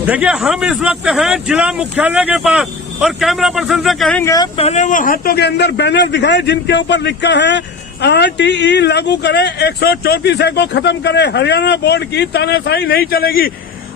देखिए, हम इस वक्त हैं जिला मुख्यालय के पास और कैमरा पर्सन से कहेंगे पहले वो हाथों के अंदर बैनर दिखाए जिनके ऊपर लिखा है RTE लागू करे, 134A को खत्म करे, हरियाणा बोर्ड की तानाशाही नहीं चलेगी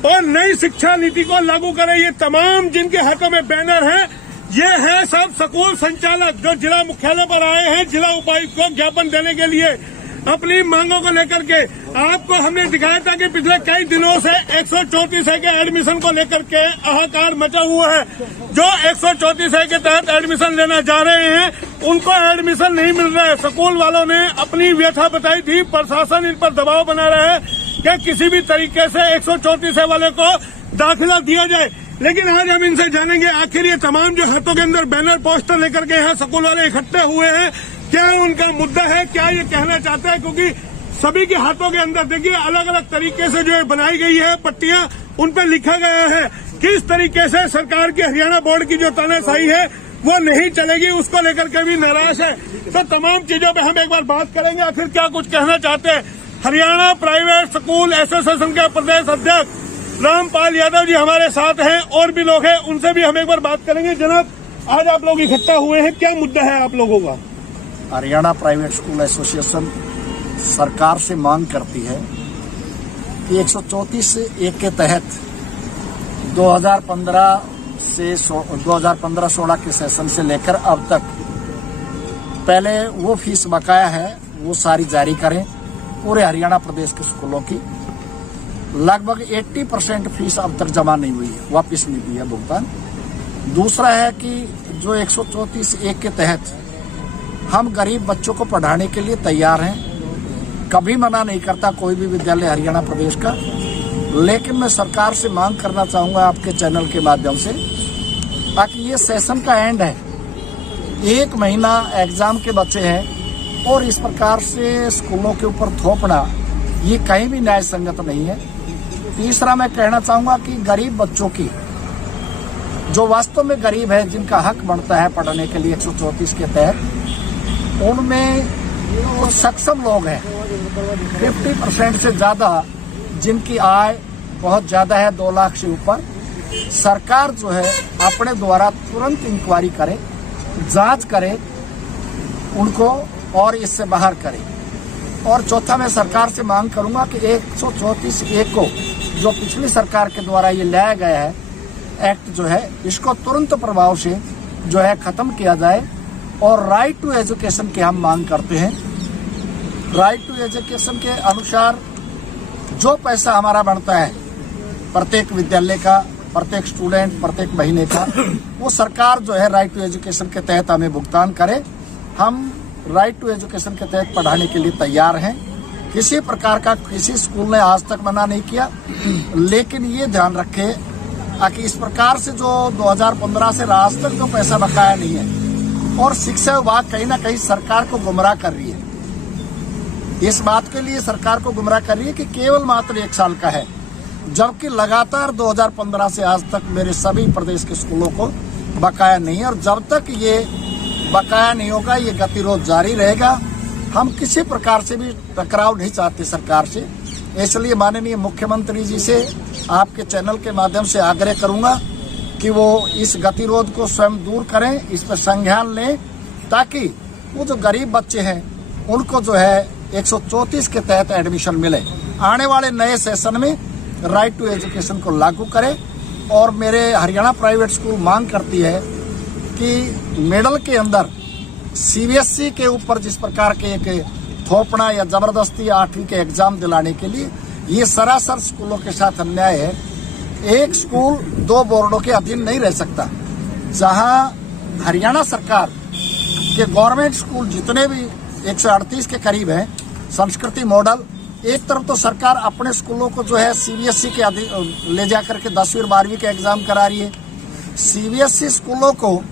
और नई शिक्षा नीति को लागू करे। ये तमाम जिनके हाथों में बैनर है, ये है सब स्कूल संचालक जो जिला मुख्यालय पर आए हैं जिला उपायुक्त को ज्ञापन देने के लिए अपनी मांगों को लेकर के। आपको हमने दिखाया था कि पिछले कई दिनों से 134A के एडमिशन को लेकर के हाहाकार मचा हुआ है। जो 134A के तहत एडमिशन लेना जा रहे हैं उनको एडमिशन नहीं मिल रहा है। स्कूल वालों ने अपनी व्यथा बताई थी, प्रशासन इन पर दबाव बना रहा है कि किसी भी तरीके से 134A वाले को दाखिला दिया जाए। लेकिन आज हम इनसे जानेंगे आखिर ये तमाम जो हाथों के अंदर बैनर पोस्टर लेकर के यहाँ स्कूल वाले इकट्ठे हुए हैं, क्या उनका मुद्दा है, क्या ये कहना चाहते हैं। क्योंकि सभी के हाथों के अंदर देखिए अलग अलग तरीके से जो बनाई गई है पट्टियां, उन पर लिखा गया है किस तरीके से सरकार की हरियाणा बोर्ड की जो तानाशाही है वो नहीं चलेगी, उसको लेकर के भी नाराज है। तो तमाम चीजों पे हम एक बार बात करेंगे आखिर क्या कुछ कहना चाहते हैं। हरियाणा प्राइवेट स्कूल एसोसिएशन के प्रदेश अध्यक्ष रामपाल यादव जी हमारे साथ हैं, और भी लोग हैं, उनसे भी हम एक बार बात करेंगे। जनाब, आज आप लोग इकट्ठा हुए हैं, क्या मुद्दा है आप लोगों का? हरियाणा प्राइवेट स्कूल एसोसिएशन सरकार से मांग करती है कि 134A के तहत 2015-16 के सेशन से लेकर अब तक पहले वो फीस बकाया है वो सारी जारी करें। पूरे हरियाणा प्रदेश के स्कूलों की लगभग 80% फीस अब तक जमा नहीं हुई है, वापस नहीं दी है भुगतान। दूसरा है कि जो 134A के तहत हम गरीब बच्चों को पढ़ाने के लिए तैयार हैं, कभी मना नहीं करता कोई भी विद्यालय हरियाणा प्रदेश का। लेकिन मैं सरकार से मांग करना चाहूंगा आपके चैनल के माध्यम से, ताकि ये सेशन का एंड है, 1 महीना एग्जाम के बच्चे हैं और इस प्रकार से स्कूलों के ऊपर थोपना ये कहीं भी न्याय संगत नहीं है। तीसरा मैं कहना चाहूंगा कि गरीब बच्चों की जो वास्तव में गरीब है, जिनका हक बनता है पढ़ने के लिए 134 के तहत, उनमें कुछ सक्षम लोग हैं 50% से ज्यादा जिनकी आय बहुत ज्यादा है, 2 लाख से ऊपर। सरकार जो है अपने द्वारा तुरंत इंक्वायरी करे, जांच करे उनको और इससे बाहर करे। और चौथा मैं सरकार से मांग करूंगा कि 134A को जो पिछली सरकार के द्वारा ये लाया गया है एक्ट जो है, इसको तुरंत प्रभाव से जो है खत्म किया जाए। और राइट टू एजुकेशन की हम मांग करते हैं। राइट टू एजुकेशन के अनुसार जो पैसा हमारा बनता है प्रत्येक विद्यालय का, प्रत्येक स्टूडेंट, प्रत्येक महीने का, वो सरकार जो है राइट टू एजुकेशन के तहत हमें भुगतान करे। हम राइट टू एजुकेशन के तहत पढ़ाने के लिए तैयार हैं। किसी प्रकार का किसी स्कूल ने आज तक मना नहीं किया। लेकिन ये ध्यान रखें कि इस प्रकार से जो 2015 से आज तक जो पैसा बकाया नहीं है, और शिक्षा विभाग कहीं ना कहीं सरकार को गुमराह कर रही है। इस बात के लिए सरकार को गुमराह कर रही है कि केवल मात्र 1 साल का है, जबकि लगातार 2015 से आज तक मेरे सभी प्रदेश के स्कूलों को बकाया नहीं है। और जब तक ये बकाया नहीं होगा, ये गतिरोध जारी रहेगा। हम किसी प्रकार से भी टकराव नहीं चाहते सरकार से। इसलिए माननीय मुख्यमंत्री जी से आपके चैनल के माध्यम से आग्रह करूंगा कि वो इस गतिरोध को स्वयं दूर करें, इस पर संज्ञान लें, ताकि वो जो गरीब बच्चे हैं उनको जो है 134 के तहत एडमिशन मिले। आने वाले नए सेशन में राइट टू एजुकेशन को लागू करें। और मेरे हरियाणा प्राइवेट स्कूल मांग करती है कि मिडल के अंदर CBSE के ऊपर जिस प्रकार के एक थोपना या जबरदस्ती 8वीं के एग्जाम दिलाने के लिए, ये सरासर स्कूलों के साथ अन्याय है। एक स्कूल 2 बोर्डों के अधीन नहीं रह सकता। जहां हरियाणा सरकार के गवर्नमेंट स्कूल जितने भी 138 के करीब हैं, संस्कृति मॉडल, एक तरफ तो सरकार अपने स्कूलों को जो है CBSE के अधीन ले जाकर के 10वीं और 12वीं के एग्जाम करा रही है। CBSE स्कूलों को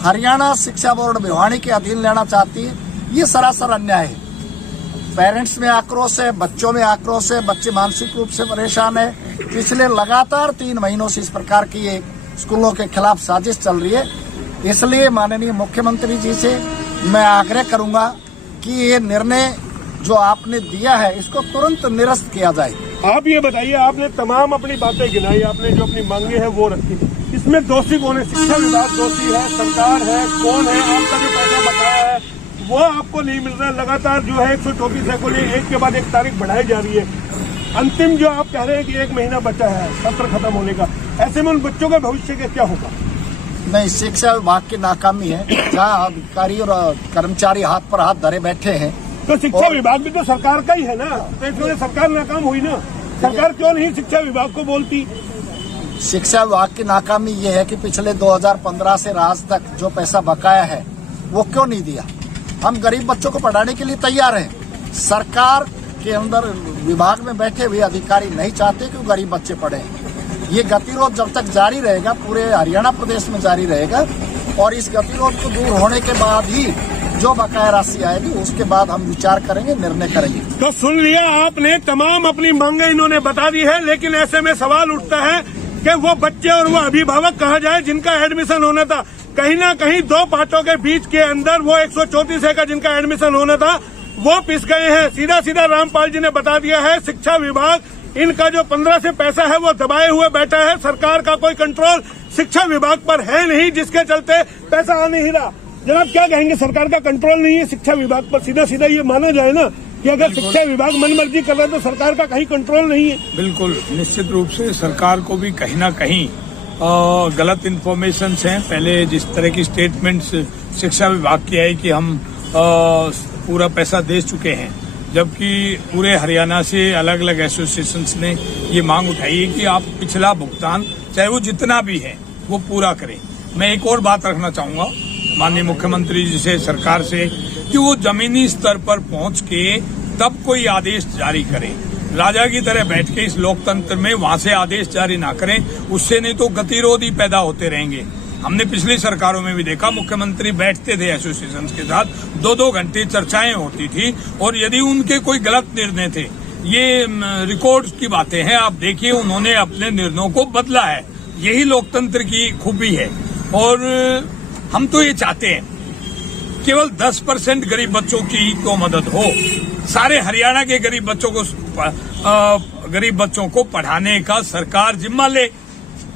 हरियाणा शिक्षा बोर्ड भिवानी के अधीन लेना चाहती है। ये सरासर अन्याय है। पेरेंट्स में आक्रोश है, बच्चों में आक्रोश है, बच्चे मानसिक रूप से परेशान है। पिछले लगातार 3 महीनों से इस प्रकार की ये स्कूलों के खिलाफ साजिश चल रही है। इसलिए माननीय मुख्यमंत्री जी से मैं आग्रह करूंगा कि ये निर्णय जो आपने दिया है इसको तुरंत निरस्त किया जाए। आप ये बताइए, आपने तमाम अपनी बातें गिनाई, आपने जो अपनी मांगे है वो रखी, इसमें दोषी कौन है? शिक्षा विभाग दोषी है, सरकार है, कौन है? आपका जो पैसा बकाया है वो आपको नहीं मिल रहा है। लगातार जो है 134 है को लिए एक के बाद एक तारीख बढ़ाई जा रही है। अंतिम जो आप कह रहे हैं कि 1 महीना बचा है सत्र खत्म होने का, ऐसे में उन बच्चों के भविष्य का क्या होगा? नहीं, शिक्षा विभाग की नाकामी है। जहाँ अधिकारी और कर्मचारी हाथ पर हाथ धरे बैठे हैं, तो शिक्षा विभाग भी तो सरकार का ही है ना, तो इसमें सरकार नाकाम हुई ना। सरकार क्यों नहीं शिक्षा विभाग को बोलती? शिक्षा विभाग की नाकामी ये है कि पिछले 2015 से आज तक जो पैसा बकाया है वो क्यों नहीं दिया। हम गरीब बच्चों को पढ़ाने के लिए तैयार हैं। सरकार के अंदर विभाग में बैठे हुए अधिकारी नहीं चाहते कि गरीब बच्चे पढ़े। ये गतिरोध जब तक जारी रहेगा, पूरे हरियाणा प्रदेश में जारी रहेगा, और इस गतिरोध को दूर होने के बाद ही जो बकाया राशि आएगी उसके बाद हम विचार करेंगे, निर्णय करेंगे। तो सुन लिया आपने, तमाम अपनी मांगे इन्होंने बता दी है, लेकिन ऐसे में सवाल उठता है कि वो बच्चे और वो अभिभावक कहाँ जाए जिनका एडमिशन होना था। कहीं ना कहीं दो पार्टों के बीच के अंदर वो 134 का जिनका एडमिशन होना था वो पिस गए हैं। सीधा सीधा रामपाल जी ने बता दिया है, शिक्षा विभाग इनका जो 15 से पैसा है वो दबाए हुए बैठा है। सरकार का कोई कंट्रोल शिक्षा विभाग पर है नहीं, जिसके चलते पैसा आ नहीं रहा। जनाब क्या कहेंगे, सरकार का कंट्रोल नहीं है शिक्षा विभाग पर? सीधा सीधा ये माना जाए ना कि अगर शिक्षा विभाग मनमर्जी कर रहा है तो सरकार का कहीं कंट्रोल नहीं है। बिल्कुल, निश्चित रूप से सरकार को भी कहीं ना कहीं गलत इन्फॉर्मेशन हैं। पहले जिस तरह की स्टेटमेंट्स शिक्षा विभाग की आई कि हम पूरा पैसा दे चुके हैं, जबकि पूरे हरियाणा से अलग अलग एसोसिएशंस ने ये मांग उठाई है कि आप पिछला भुगतान चाहे वो जितना भी है वो पूरा करें। मैं एक और बात रखना चाहूंगा माननीय मुख्यमंत्री जी से, सरकार से, कि वो जमीनी स्तर पर पहुंच के तब कोई आदेश जारी करें। राजा की तरह बैठ के इस लोकतंत्र में वहां से आदेश जारी ना करें, उससे नहीं तो गतिरोध ही पैदा होते रहेंगे। हमने पिछली सरकारों में भी देखा, मुख्यमंत्री बैठते थे एसोसिएशन के साथ, 2-2 घंटे चर्चाएं होती थी, और यदि उनके कोई गलत निर्णय थे, ये रिकॉर्ड की बातें हैं, आप देखिए उन्होंने अपने निर्णयों को बदला है। यही लोकतंत्र की खूबी है। और हम तो ये चाहते हैं केवल 10% गरीब बच्चों की तो मदद हो, सारे हरियाणा के गरीब बच्चों को पढ़ाने का सरकार जिम्मा ले।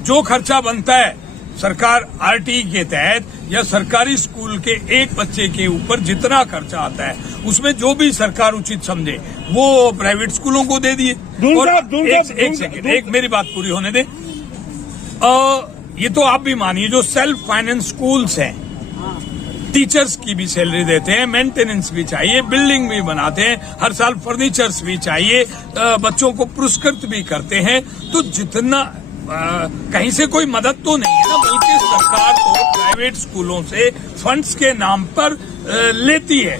जो खर्चा बनता है सरकार आरटीई के तहत या सरकारी स्कूल के एक बच्चे के ऊपर जितना खर्चा आता है उसमें जो भी सरकार उचित समझे वो प्राइवेट स्कूलों को दे दिए। एक सेकेंड, एक मेरी बात पूरी होने दे। ये तो आप भी मानिए, जो सेल्फ फाइनेंस स्कूल्स हैं, टीचर्स की भी सैलरी देते हैं, मेंटेनेंस भी चाहिए, बिल्डिंग भी बनाते हैं, हर साल फर्नीचर्स भी चाहिए, बच्चों को पुरस्कृत भी करते हैं। तो जितना कहीं से कोई मदद तो नहीं है ना, बल्कि सरकार तो प्राइवेट स्कूलों से फंड्स के नाम पर लेती है।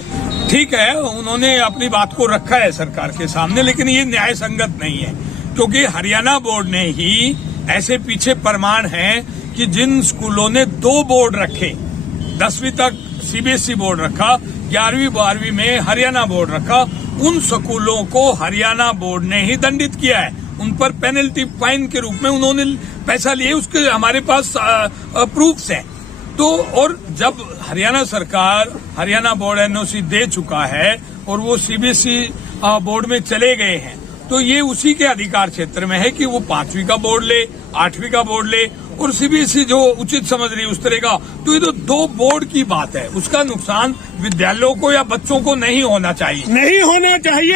ठीक है, उन्होंने अपनी बात को रखा है सरकार के सामने, लेकिन ये न्याय संगत नहीं है, क्योंकि हरियाणा बोर्ड ने ही ऐसे पीछे प्रमाण हैं कि जिन स्कूलों ने 2 बोर्ड रखे, 10वीं तक सीबीएसई बोर्ड रखा, 11वीं 12वीं में हरियाणा बोर्ड रखा, उन स्कूलों को हरियाणा बोर्ड ने ही दंडित किया है। उन पर पेनल्टी फाइन के रूप में उन्होंने पैसा लिए, उसके हमारे पास प्रूफ्स हैं। तो और जब हरियाणा सरकार हरियाणा बोर्ड एनओसी दे चुका है और वो सीबीएसई बोर्ड में चले गए हैं, तो ये उसी के अधिकार क्षेत्र में है कि वो 5वीं का बोर्ड ले, 8वीं का बोर्ड ले, और सीबीएसई जो उचित समझ रही है उस तरह का। तो ये तो 2 बोर्ड की बात है, उसका नुकसान विद्यालयों को या बच्चों को नहीं होना चाहिए।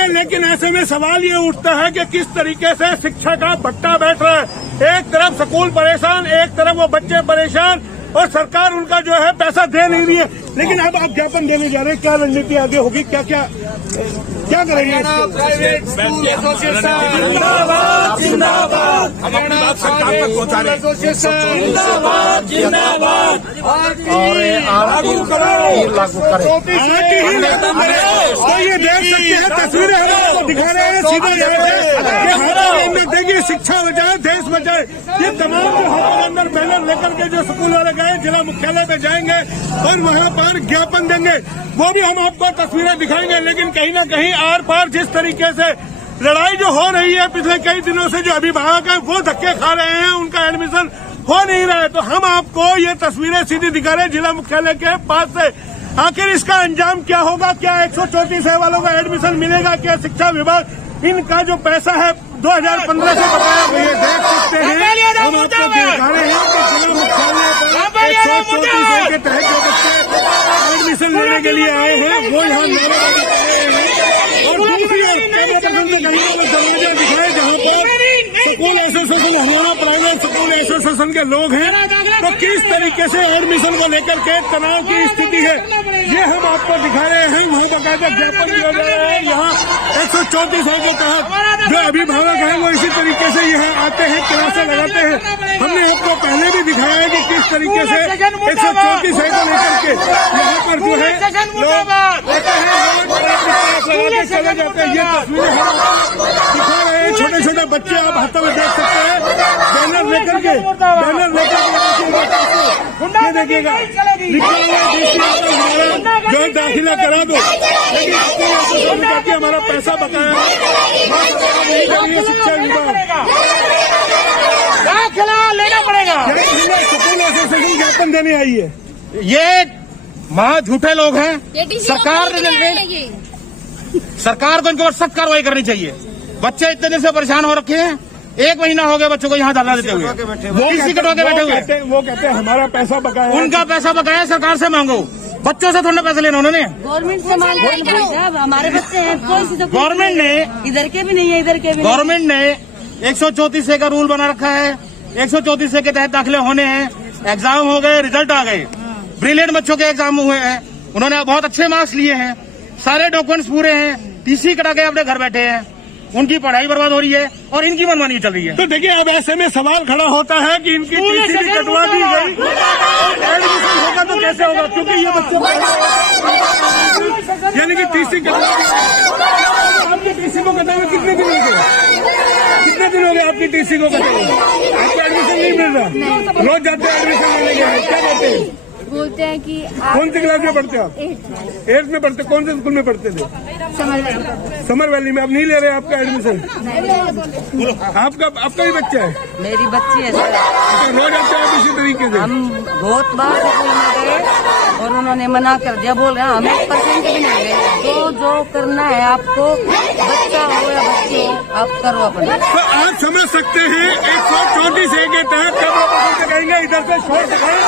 लेकिन ऐसे में सवाल ये उठता है कि किस तरीके से शिक्षा का भट्टा बैठ रहा है। एक तरफ स्कूल परेशान, एक तरफ वो बच्चे परेशान, और सरकार उनका जो है पैसा दे नहीं रही है। लेकिन अब आप ज्ञापन देने जा रहे हैं, क्या रणनीति आगे होगी, क्या करेंगे? हम अपनी बात सरकार तक पहुंचा रहे हैं। लागू करें। तो ये देख सकते हैं, तस्वीरें हम आपको दिखा रहे हैं, सीधे देखिए, शिक्षा बचाए देश बचाए। ये तमाम जो हमारे अंदर बैनर लेकर के जो स्कूल वाले गए, जिला मुख्यालय पे जाएंगे और वहाँ पर ज्ञापन देंगे, वो भी हम आपको तस्वीरें दिखाएंगे। लेकिन कहीं ना कहीं आर पार जिस तरीके से लड़ाई जो हो रही है पिछले कई दिनों से, जो अभिभावक है वो धक्के खा रहे हैं, उनका एडमिशन हो नहीं रहा है। तो हम आपको ये तस्वीरें सीधी दिखा रहे हैं जिला मुख्यालय के पास से। आखिर इसका अंजाम क्या होगा? क्या 134 वालों का एडमिशन मिलेगा? क्या शिक्षा विभाग इनका जो पैसा है 2015 से बताया हुआ ये देख सकते हैं। हम आपको दिखा रहे हैं कि जिला मुख्यालय पर 134 के तहत जो बच्चे एडमिशन लेने के लिए आए हैं वो यहाँ नारेबाजी कर रहे हैं। और दूसरी ओर दरवाजा दिखाए जहाँ पर school association Haryana private school association के लोग हैं, तो किस तरीके से एडमिशन को लेकर के तनाव की स्थिति है ये हम आपको दिखा रहे हैं। वहाँ बकायदा ज्ञापन दिया जा रहा है। यहाँ 134 के तहत जो अभिभावक हैं वो इसी तरीके से यहाँ आते हैं, क्लासें लगाते हैं। हमने आपको पहले भी दिखाया है कि किस तरीके से 134 को लेकर के यहाँ पर जो है लोग आते हैं, चले जाते हैं। ये तस्वीरें हम दिखा रहे हैं। छोटे छोटे बच्चे आप हाथों में देख सकते हैं, बैनर लेकर के ये देखिएगा लिखा हुआ जो है दाखिला करा दो, लेकिन कहती हमारा पैसा बकाया नहीं करेंगे। शिक्षा विभाग दाखिला लेना पड़ेगा। स्कूल एसोसिएशन ज्ञापन देने आई है। ये महा झूठे लोग हैं। सरकार को इनके ऊपर सख्त कार्रवाई करनी चाहिए। बच्चे इतने दिन से परेशान हो रखे हैं, 1 महीना हो गया बच्चों को यहाँ धरना देते हुए, किसी कटवा के बैठे हुए। वो कहते हैं हमारा पैसा बकाया है। उनका पैसा बकाया सरकार से मांगो, बच्चों से थोड़ा पैसे लेना उन्होंने। गवर्नमेंट से मांगो, हमारे बच्चे हैं, कोई सी तो गवर्नमेंट ने इधर के भी नहीं है, इधर के भी। गवर्नमेंट ने 134 का रूल बना रखा है। 134 के तहत दाखिले होने हैं। एग्जाम हो गए, रिजल्ट आ गए। ब्रिलियंट बच्चों के एग्जाम हुए हैं, उन्होंने बहुत अच्छे मार्क्स लिए हैं, सारे डॉक्यूमेंट्स पूरे हैं, टीसी कटा के अपने घर बैठे हैं। उनकी पढ़ाई बर्बाद हो रही है और इनकी मनमानी चल रही है। तो देखिए अब ऐसे में सवाल खड़ा होता है कि इनकी टीसी भी कटवा दी गई, एडमिशन होगा तो कैसे होगा, क्योंकि ये बच्चे यानी कि टीसी कटवा आपकी टीसी को कटे हुए कितने दिन हो गए? कितने दिन हो गए आपकी टीसी को कटे हुए? आपको एडमिशन नहीं मिल रहा? रोज जाते हैं एडमिशन लेने के लिए, क्या कहते हैं? बोलते हैं कि कौन सी क्लास में पढ़ते हो आप? 8th में पढ़ते। कौन से स्कूल में पढ़ते थे? समर वैली में। अब नहीं ले रहे आपका एडमिशन? आपका भी बच्चा है? मेरी बच्ची है सर। तो रोज आते हैं आप इसी तरीके से? हम बहुत बार स्कूल में गए और उन्होंने मना कर दिया, बोल रहे हैं हम 1% भी नहीं गए। जो करना है आपको, बच्चा हो या बच्ची हो, आप करो अपना। तो आप समझ सकते हैं 134 के तहत कैमरा पर्सन कहेंगे इधर से शोर दिखाएं।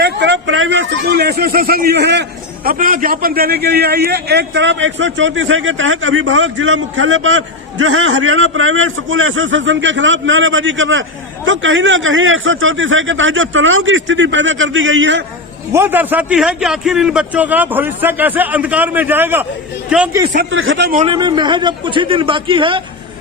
एक तरफ प्राइवेट स्कूल एसोसिएशन जो है अपना ज्ञापन देने के लिए आई है, एक तरफ 134 के तहत अभिभावक जिला मुख्यालय पर जो है हरियाणा प्राइवेट स्कूल एसोसिएशन के खिलाफ नारेबाजी कर रहा है। तो कहीं ना कहीं 134 के तहत जो तनाव की स्थिति पैदा कर दी गई है वो दर्शाती है कि आखिर इन बच्चों का भविष्य कैसे अंधकार में जाएगा, क्योंकि सत्र खत्म होने में महज अब कुछ ही दिन बाकी है।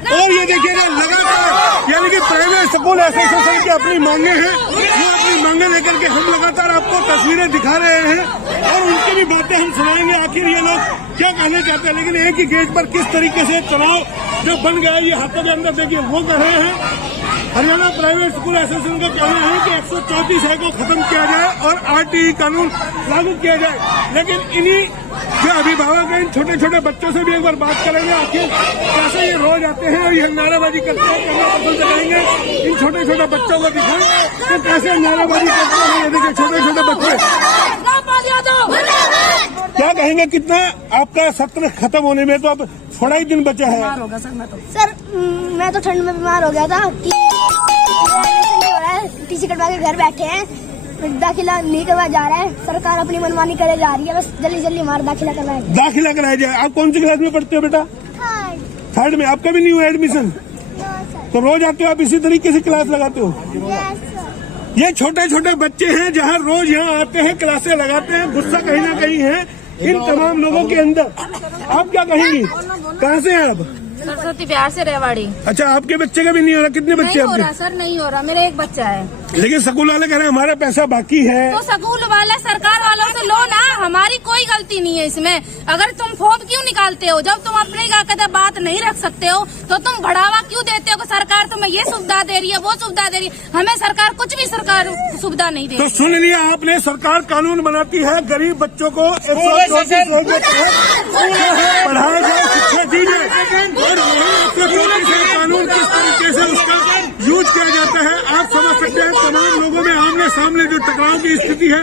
और ये देखिएगा लगातार यानी कि प्राइवेट स्कूल एसोसिएशन की अपनी मांगे हैं, वो अपनी मांगे लेकर के हम लगातार आपको तस्वीरें दिखा रहे हैं और उनकी भी बातें हम सुनाएंगे आखिर ये लोग क्या कहना चाहते हैं। लेकिन एक ही गेट पर किस तरीके से तनाव जो बन गया ये हाथों के अंदर देखिए वो कर रहे हैं। हरियाणा प्राइवेट स्कूल एसोसिएशन का कहना है कि 134 को खत्म किया जाए और RTE कानून लागू किया जाए। लेकिन इन्हीं जो अभिभावक हैं इन छोटे छोटे बच्चों से भी एक बार बात करेंगे आखिर कैसे ये रोज आते हैं और ये नारेबाजी करते हैं, करना पसंद करेंगे। इन छोटे छोटे बच्चों को दिखाएं कि कैसे नारेबाजी करते हैं। ये देखिए छोटे छोटे बच्चे क्या कहेंगे, कितना आपका सत्र खत्म होने में तो अब थोड़ा ही दिन बचा है। सर मैं तो ठंड में बीमार हो गया था, टीसी कटवा के घर बैठे हैं, दाखिला नहीं करवा जा रहा है। सरकार अपनी मनमानी करे जा रही है, बस जल्दी जल्दी हमारा दाखिला करवाया जाए। दाखिला कराया जाए। आप कौन सी क्लास में पढ़ते हो बेटा? 3rd में। आपका भी नहीं हुआ एडमिशन? तो रोज आते हो आप इसी तरीके से क्लास लगाते हो? ये छोटे छोटे बच्चे हैं जहाँ रोज यहाँ आते हैं, क्लासें लगाते हैं। गुस्सा कहीं ना कहीं है इन तमाम लोगों के अंदर। आप क्या कहेंगी, कहाँ से हैं आप? सरस्वती बिहार से रेवाड़ी। अच्छा, आपके बच्चे का भी नहीं हो रहा? कितने बच्चे नहीं हो आपके? रहा सर, नहीं हो रहा, मेरा एक बच्चा है। लेकिन स्कूल वाले कह रहे हैं हमारा पैसा बाकी है। तो स्कूल वाला सरकार वालों से लो ना, हमारी कोई गलती नहीं है इसमें। अगर तुम फोब क्यों निकालते हो, जब तुम अपने का बात नहीं रख सकते हो तो तुम बढ़ावा क्यों देते हो कि सरकार तुम्हें ये सुविधा दे रही है, वो सुविधा दे रही है। हमें सरकार कुछ भी सरकार सुविधा नहीं दे रही। तो सुन लिया आपने, सरकार कानून बनाती है, गरीब बच्चों को 134 पढ़ाया जाए, शिक्षा दी जाए और 134 कानून किस तरीके से उसका यूज किया जाता है आप समझ सकते हैं। तमाम लोगों में आमने सामने जो टकराव की स्थिति है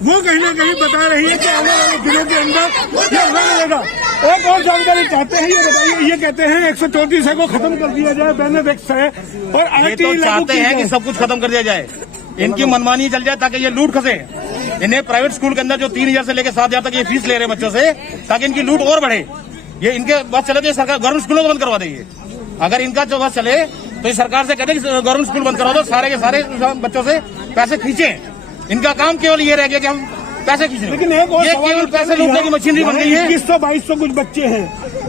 वो कहीं ना कहीं बता रही है कि आने वाले दिनों के अंदर ये लगेगा। एक और जानकारी चाहते हैं, ये बताइए, ये कहते हैं 134 को खत्म कर दिया जाए, बैनर एक्ट है और ये तो चाहते हैं कि सब कुछ खत्म कर दिया जाए, इनकी मनमानी चल जाए ताकि ये लूट खसे। इन्हें प्राइवेट स्कूल के अंदर जो 3,000 से लेकर 7,000 तक ये फीस ले रहे हैं बच्चों से, ताकि इनकी लूट और बढ़े। ये इनके बस चले तो सरकार गवर्नमेंट स्कूलों को बंद करवा देगी। अगर इनका जो बस चले तो इस सरकार से कहते हैं कि गवर्नमेंट स्कूल बंद करवा दो, सारे के सारे बच्चों से पैसे खींचे। इनका काम केवल ये रह गया कि हम पैसे खींचे, लेकिन एक और ये केवल पैसे लूटने की मशीनरी बन गई है। 2100-2200 कुछ बच्चे हैं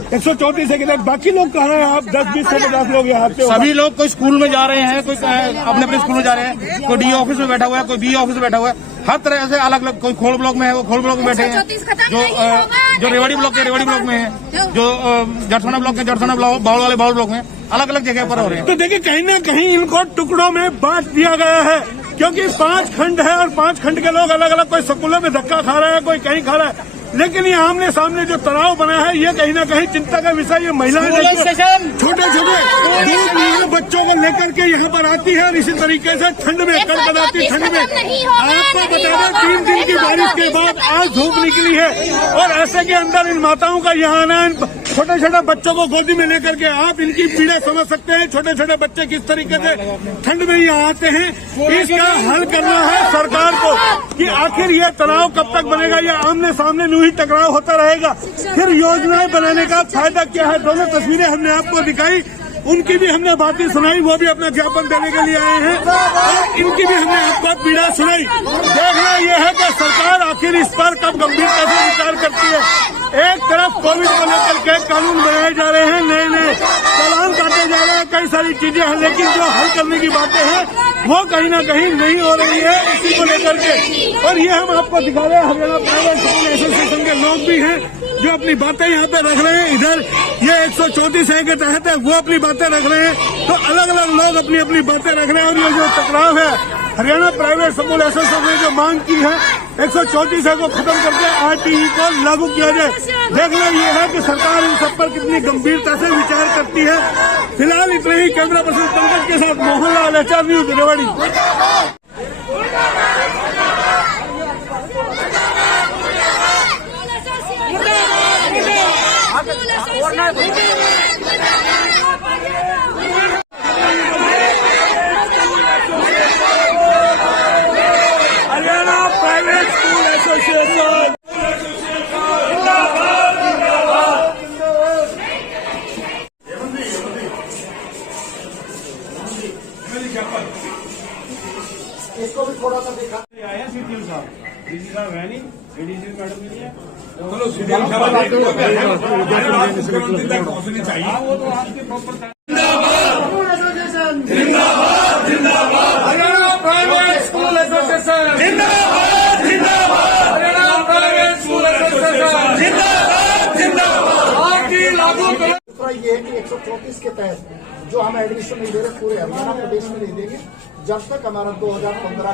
134 के तक, बाकी लोग कहाँ हैं? आप 10-20 से 50 लोग यहाँ पे सभी लोग कोई स्कूल में जा रहे हैं, कोई अपने अपने स्कूल में जा रहे हैं, कोई डी ऑफिस में बैठा हुआ है, कोई बी ऑफिस में बैठा हुआ है, हर तरह से अलग अलग। कोई खोल ब्लॉक में है, वो खोल ब्लॉक में बैठे हैं, जो रेवाड़ी ब्लॉक के रेवाड़ी ब्लॉक में है, जो जड़साना ब्लॉक के जड़साना बाउल वाले बाउल ब्लॉक में, अलग अलग जगह पर हो रहे हैं। तो देखिए कहीं ना कहीं इनको टुकड़ों में बांट दिया गया है, क्योंकि 5 खंड है और 5 खंड के लोग अलग अलग, कोई स्कूलों में धक्का खा रहा है, कोई कहीं खा रहा है। लेकिन ये आमने सामने जो तनाव बना है ये कहीं ना कहीं चिंता का विषय। ये महिलाएं छोटे छोटे बच्चों को लेकर के यहाँ पर आती है और इसी तरीके से ठंड में कड़कड़ाती ठंड में, आपको बता दें 3 दिन की बारिश के बाद आज धूप निकली है और ऐसे के अंदर इन माताओं का यहाँ आना, इन छोटे छोटे बच्चों को गोदी में लेकर के आप इनकी पीड़ा समझ सकते हैं। छोटे छोटे बच्चे किस तरीके से ठंड में यहाँ आते हैं। इसका हल करना है सरकार को कि आखिर ये तनाव कब तक बनेगा, ये आमने सामने ही टकराव होता रहेगा, फिर योजनाएं बनाने का फायदा क्या है। दोनों तस्वीरें हमने आपको दिखाई, उनकी भी हमने बातें सुनाई, वो भी अपना ज्ञापन देने के लिए आए हैं और इनकी भी हमने आपको पीड़ा सुनाई। देखना यह है कि सरकार आखिर इस पर कब गंभीरता से विचार करती है। एक तरफ कोविड को लेकर के कानून बनाए जा रहे हैं, नए नए चालान काटे जा रहे हैं, कई सारी चीजें हैं, लेकिन जो हल करने की बातें हैं वो कहीं ना कहीं नहीं हो रही है इसी को लेकर के। और ये हम आपको दिखा रहे हैं, हरियाणा प्राइवेट स्कूल एसोसिएशन के लोग भी हैं जो अपनी बातें यहाँ पे रख रहे हैं। इधर ये 134 के तहत है, वो अपनी बातें रख रहे हैं, तो अलग अलग लोग अपनी अपनी बातें रख रहे हैं। और ये जो टकराव है, हरियाणा प्राइवेट स्कूल एसोसिएशन ने जो मांग की है 134 को खत्म करके RTE को लागू किया जाए। देखना ये है कि सरकार इन सब पर कितनी गंभीरता से विचार करती है। फिलहाल इतने ही। कैमरा पर्सन पंकज के साथ Mohanlal, HR news, Rewari. Haryana private school association इसको भी थोड़ा सा दिखा। चलो सीधे मुख्यमंत्री तक पहुंचनी चाहिए। हरियाणा प्राइवेट स्कूल एसोसिएशन जिंदाबाद, जिंदाबाद। हरियाणा प्राइवेट स्कूल एसोसिएशन जिंदाबाद, जिंदाबाद। RTE लागू करो। दूसरा ये है कि 134 के तहत जो हम एडमिशन नहीं दे रहे पूरे हरियाणा प्रदेश में नहीं देंगे जब तक हमारा 2015